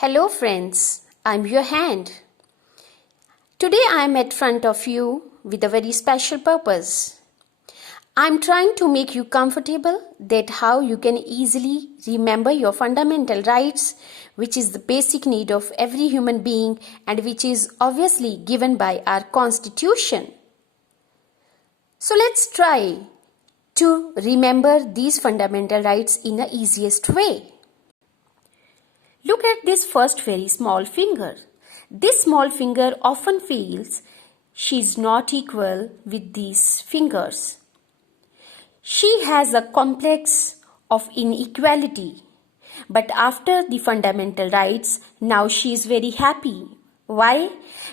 Hello friends, I'm your hand. Today I'm at front of you with a very special purpose. I'm trying to make you comfortable that how you can easily remember your fundamental rights, which is the basic need of every human being and which is obviously given by our constitution. So let's try to remember these fundamental rights in the easiest way. Look at this first very small finger. This small finger often feels she's not equal with these fingers. She has a complex of inequality. But after the fundamental rights, now she is very happy. Why?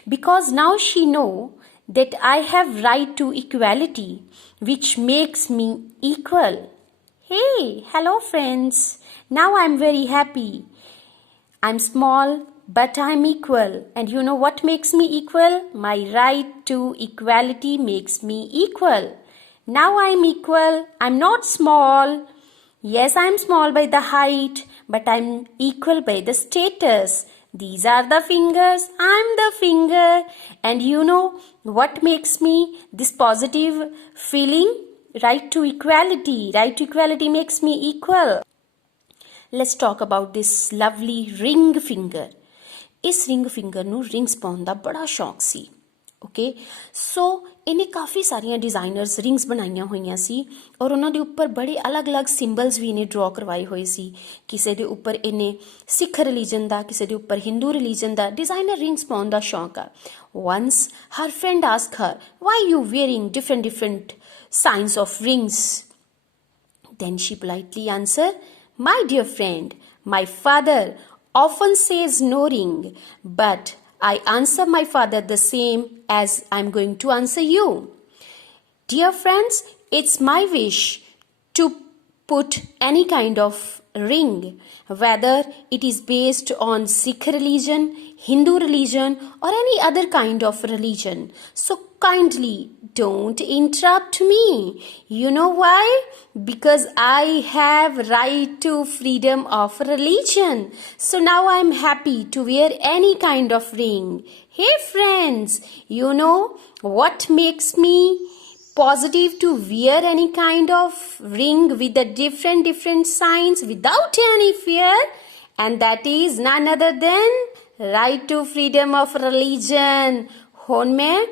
Because now she knows that I have right to equality, which makes me equal. Hey, hello friends. Now I'm very happy. I'm small, but I'm equal. And you know what makes me equal? My right to equality makes me equal. Now I'm equal. I'm not small. Yes, I'm small by the height, but I'm equal by the status. These are the fingers. I'm the finger. And you know what makes me this positive feeling? Right to equality. Right to equality makes me equal. Let's talk about this lovely ring finger. ਇਸ ring finger ਨੂੰ rings ਪਾਉਣ ਦਾ ਬੜਾ ਸ਼ੌਕ ਸੀ okay so ਇਹਨੇ ਕਾਫੀ ਸਾਰੀਆਂ designers rings ਬਣਾਈਆਂ ਹੋਈਆਂ ਸੀ ਔਰ ਉਹਨਾਂ ਦੇ ਉੱਪਰ ਬੜੇ ਅਲੱਗ-ਅਲੱਗ ਸਿੰਬਲਸ ਵੀ ਇਹਨੇ ਡਰਾ ਕਰਵਾਏ ਹੋਏ ਸੀ ਕਿਸੇ ਦੇ ਉੱਪਰ ਇਹਨੇ ਸਿੱਖ ਰਿਲੀਜਨ ਦਾ ਕਿਸੇ ਦੇ ਉੱਪਰ ਹਿੰਦੂ ਰਿਲੀਜਨ ਦਾ ਡਿਜ਼ਾਈਨਰ ਰਿੰਗਸ ਪਾਉਣ ਦਾ ਸ਼ੌਕ ਆ once her friend asked her why you wearing different signs of rings then she politely answered my dear friend my father often says no ring, but I answer my father the same as I'm going to answer you. Dear friends, it's my wish to put any kind of ring, whether it is based on Sikh religion, Hindu religion, or any other kind of religion. So kindly don't interrupt me. You know why? Because I have right to freedom of religion. So now I'm happy to wear any kind of ring. Hey friends, you know what makes me positive to wear any kind of ring with the different signs without any fear, and that is none other than right to freedom of religion. ਹੁਣ ਮੈਂ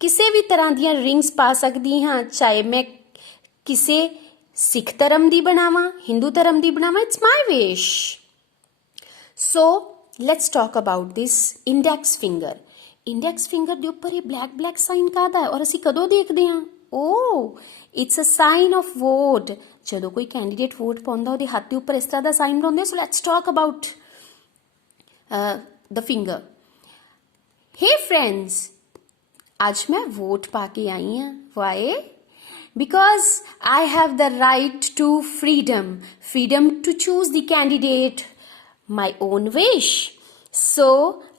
ਕਿਸੇ ਵੀ ਤਰ੍ਹਾਂ ਦੀਆਂ rings ਪਾ ਸਕਦੀ ਹਾਂ ਚਾਹੇ ਮੈਂ ਕਿਸੇ ਸਿੱਖ ਧਰਮ ਦੀ ਬਣਾਵਾਂ ਹਿੰਦੂ ਧਰਮ ਦੀ ਬਣਾਵਾਂ it's my wish so let's talk about this index finger index finger ਦੇ ਉੱਪਰ ਇਹ ਬਲੈਕ ਸਾਈਨ ਕਾਹਦਾ ਹੈ ਔਰ ਅਸੀਂ ਕਦੋਂ ਦੇਖਦੇ ਹਾਂ ਓ it's a sign of vote ਜਦੋਂ ਕੋਈ ਕੈਂਡੀਡੇਟ ਵੋਟ ਪਾਉਂਦਾ ਉਹਦੇ ਹੱਥ ਦੇ ਉੱਪਰ ਇਸ ਤਰ੍ਹਾਂ ਦਾ ਸਾਈਨ ਬਣਾਉਂਦੇ so let's talk about the finger hey friends ਅੱਜ ਮੈਂ ਵੋਟ ਪਾ ਕੇ ਆਈ ਹਾਂ Y because I have the right to freedom to choose the candidate my own wish. So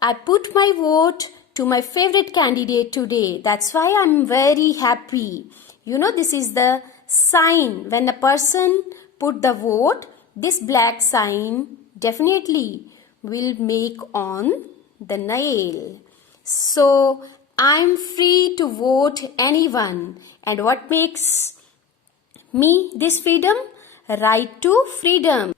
I put my vote to my favorite candidate today. That's why I'm very happy. You know, this is the sign when a person put the vote, this black sign definitely will make on the nail. So I'm free to vote anyone. And what makes me this freedom? Right to freedom.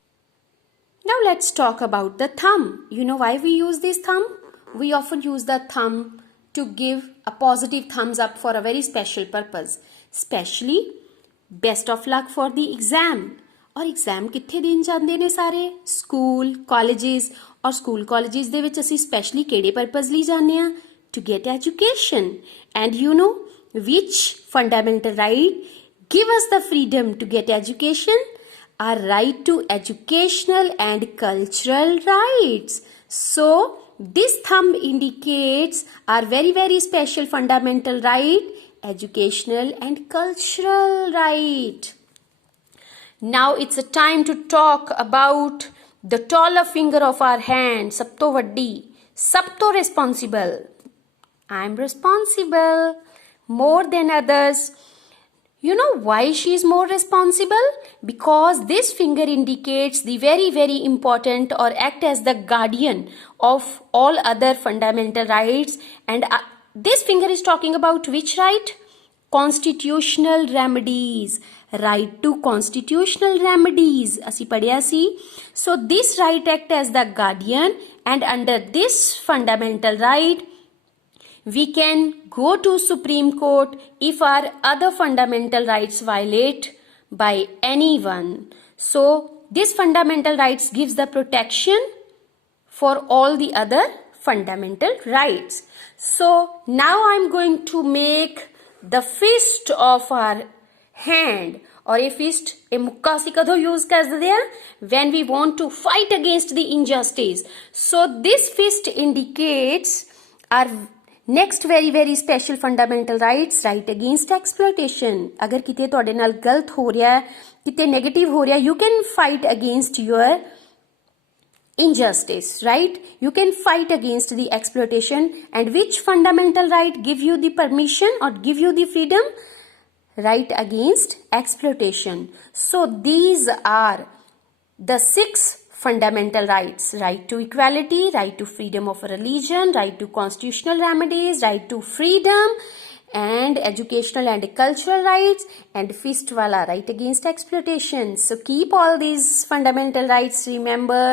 Now let's talk about the thumb. You know why we use this thumb? We often use the thumb to give a positive thumbs up for a very special purpose. Especially best of luck for the exam. और exam कित्थे then जांदे ने सारे school colleges और school colleges ਦੇ ਵਿੱਚ ਅਸੀਂ specially ਕਿਹੜੇ ਪਰਪਸ ਲਈ ਜਾਂਦੇ ਆ to get education. And you know which fundamental right give us the freedom to get education? Our right to educational and cultural rights. So this thumb indicates our very special fundamental right, educational and cultural right. Now it's a time to talk about the taller finger of our hand. ਸਭ ਤੋਂ ਵੱਡੀ ਸਭ ਤੋਂ responsible. I'm responsible more than others. You know why she is more responsible? Because this finger indicates the very, very important or act as the guardian of all other fundamental rights. And this finger is talking about which right? Constitutional remedies. Right to constitutional remedies. Asi padhya si. So this right act as the guardian, and under this fundamental right, we can go to Supreme Court if our other fundamental rights violate by anyone. So this fundamental rights gives the protection for all the other fundamental rights. So now I'm going to make the fist of our hand, or a fist a mukka ਅਸੀਂ ਕਦੋਂ use ਕਰਦੇ ਆ when we want to fight against the injustice. So this fist indicates our next very very special fundamental rights, right against exploitation. अगर किਤੇ ਤੁਹਾਡੇ ਨਾਲ ਗਲਤ ਹੋ ਰਿਹਾ ਹੈ, ਕਿਤੇ negative ਹੋ ਰਿਹਾ, you can fight against your injustice, right? You can fight against the exploitation. And which fundamental right give you the permission or give you the freedom? Right against exploitation. So these are the 6 fundamental rights: right to equality, right to freedom of religion, right to constitutional remedies, right to freedom, and educational and cultural rights, and fist wala right against exploitation. So keep all these fundamental rights, remember.